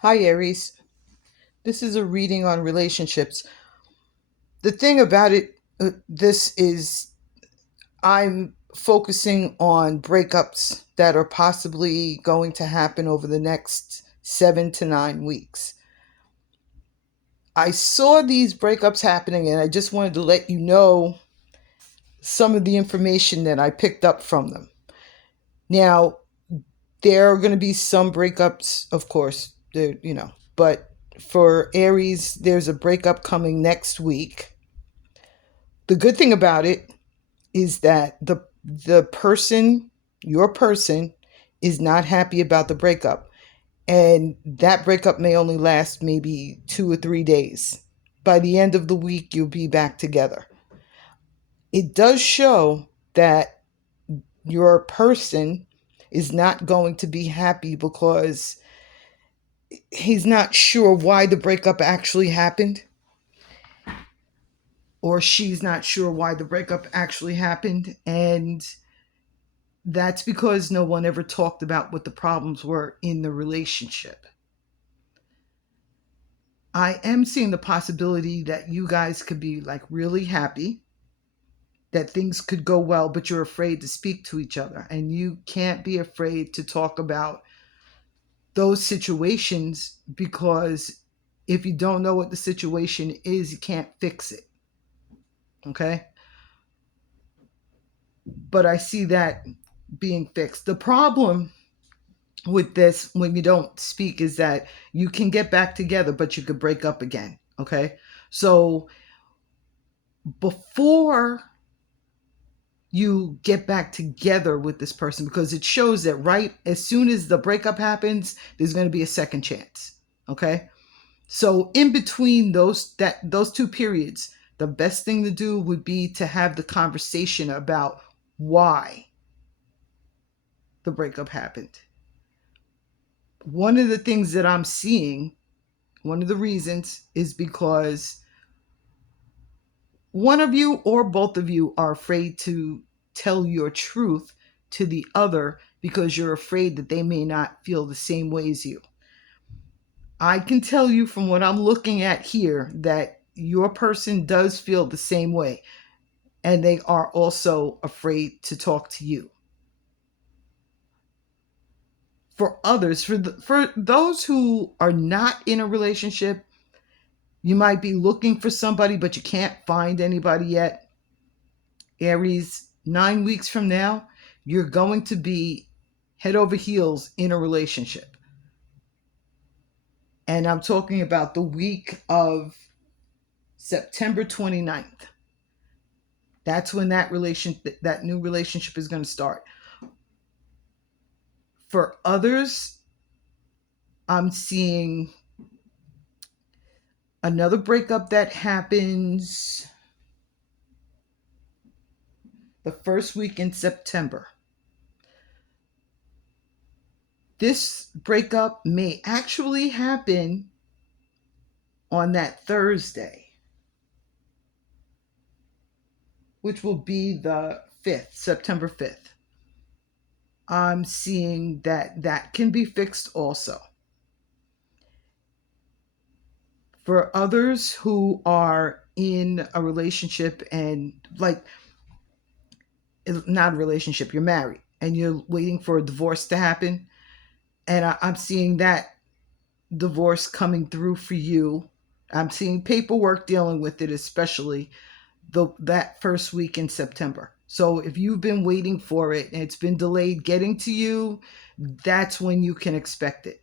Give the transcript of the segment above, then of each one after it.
Hi, Aries. This is a reading on relationships. The thing about it, this is I'm focusing on breakups that are possibly going to happen over the next 7 to 9 weeks. I saw these breakups happening and I just wanted to let you know some of the information that I picked up from them. Now, there are going to be some breakups, of course, but for Aries, there's a breakup coming next week. The good thing about it is that the person, your person, is not happy about the breakup, and that breakup may only last maybe 2 or 3 days. By the end of the week, you'll be back together. It does show that your person is not going to be happy because he's not sure why the breakup actually happened, or she's not sure why the breakup actually happened, and that's because no one ever talked about what the problems were in the relationship. I am seeing the possibility that you guys could be like really happy, that things could go well, but you're afraid to speak to each other. And you can't be afraid to talk about those situations because if you don't know what the situation is, you can't fix it. Okay? But I see that being fixed. The problem with this when you don't speak is that you can get back together, but you could break up again. Okay. So before you get back together with this person, because it shows that right as soon as the breakup happens, there's going to be a second chance. Okay. So in between those two periods, the best thing to do would be to have the conversation about why the breakup happened. One of the things that I'm seeing, one of the reasons is because one of you or both of you are afraid to tell your truth to the other because you're afraid that they may not feel the same way as you. I can tell you from what I'm looking at here that your person does feel the same way, and they are also afraid to talk to you. For others, for those who are not in a relationship, you might be looking for somebody, but you can't find anybody yet. Aries, 9 weeks from now, you're going to be head over heels in a relationship. And I'm talking about the week of September 29th. That's when that new relationship is going to start. For others, I'm seeing another breakup that happens the first week in September. This breakup may actually happen on that Thursday, which will be the 5th, September 5th. I'm seeing that that can be fixed also. For others who are in a relationship and like, not a relationship, you're married and you're waiting for a divorce to happen. And I'm seeing that divorce coming through for you. I'm seeing paperwork dealing with it, especially that first week in September. So if you've been waiting for it and it's been delayed getting to you, that's when you can expect it.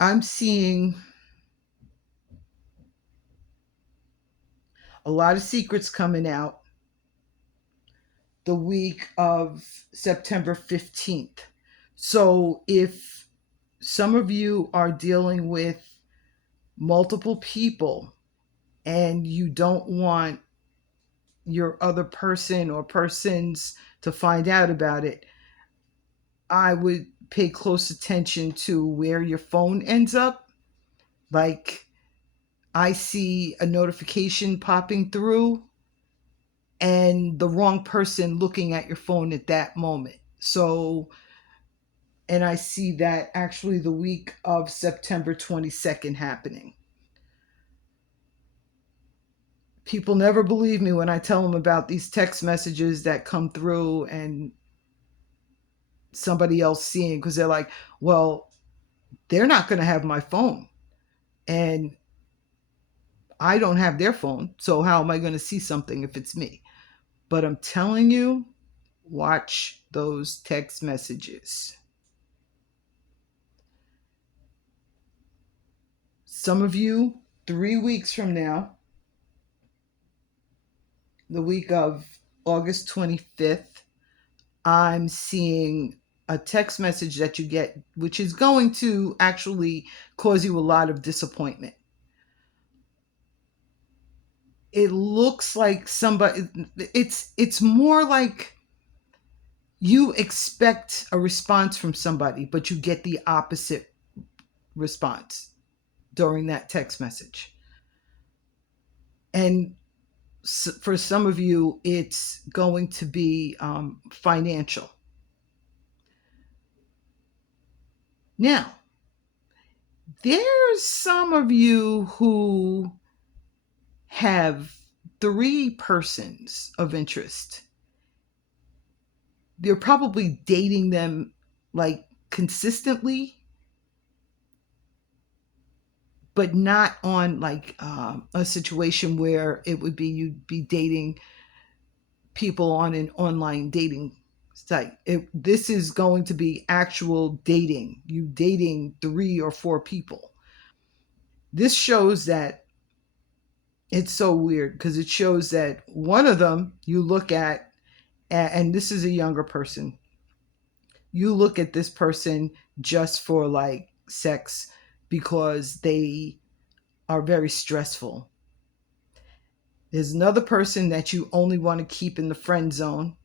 I'm seeing a lot of secrets coming out the week of September 15th. So if some of you are dealing with multiple people and you don't want your other person or persons to find out about it, I would pay close attention to where your phone ends up. Like, I see a notification popping through and the wrong person looking at your phone at that moment. So And I see that actually the week of September 22nd happening. People never believe me when I tell them about these text messages that come through and somebody else seeing, because they're like, well, they're not going to have my phone. And I don't have their phone. So how am I going to see something if it's me? But I'm telling you, watch those text messages. Some of you, 3 weeks from now, the week of August 25th, I'm seeing a text message that you get, which is going to actually cause you a lot of disappointment. It looks like somebody, it's more like you expect a response from somebody, but you get the opposite response during that text message. And for some of you, it's going to be financial. Now, there's some of you who have three persons of interest. You're probably dating them like consistently, but not on like a situation where it would be you'd be dating people on an online dating site. This is going to be actual dating, you dating 3 or 4 people. This shows that it's so weird because it shows that one of them you look at, and this is a younger person, you look at this person just for like sex because they are very stressful. There's another person that you only want to keep in the friend zone.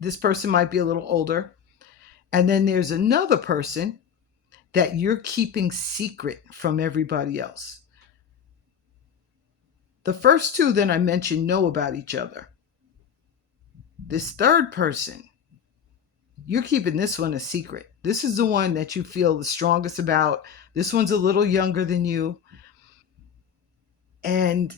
This person might be a little older. And then there's another person that you're keeping secret from everybody else. The first two that I mentioned know about each other. This third person, you're keeping this one a secret. This is the one that you feel the strongest about. This one's a little younger than you. And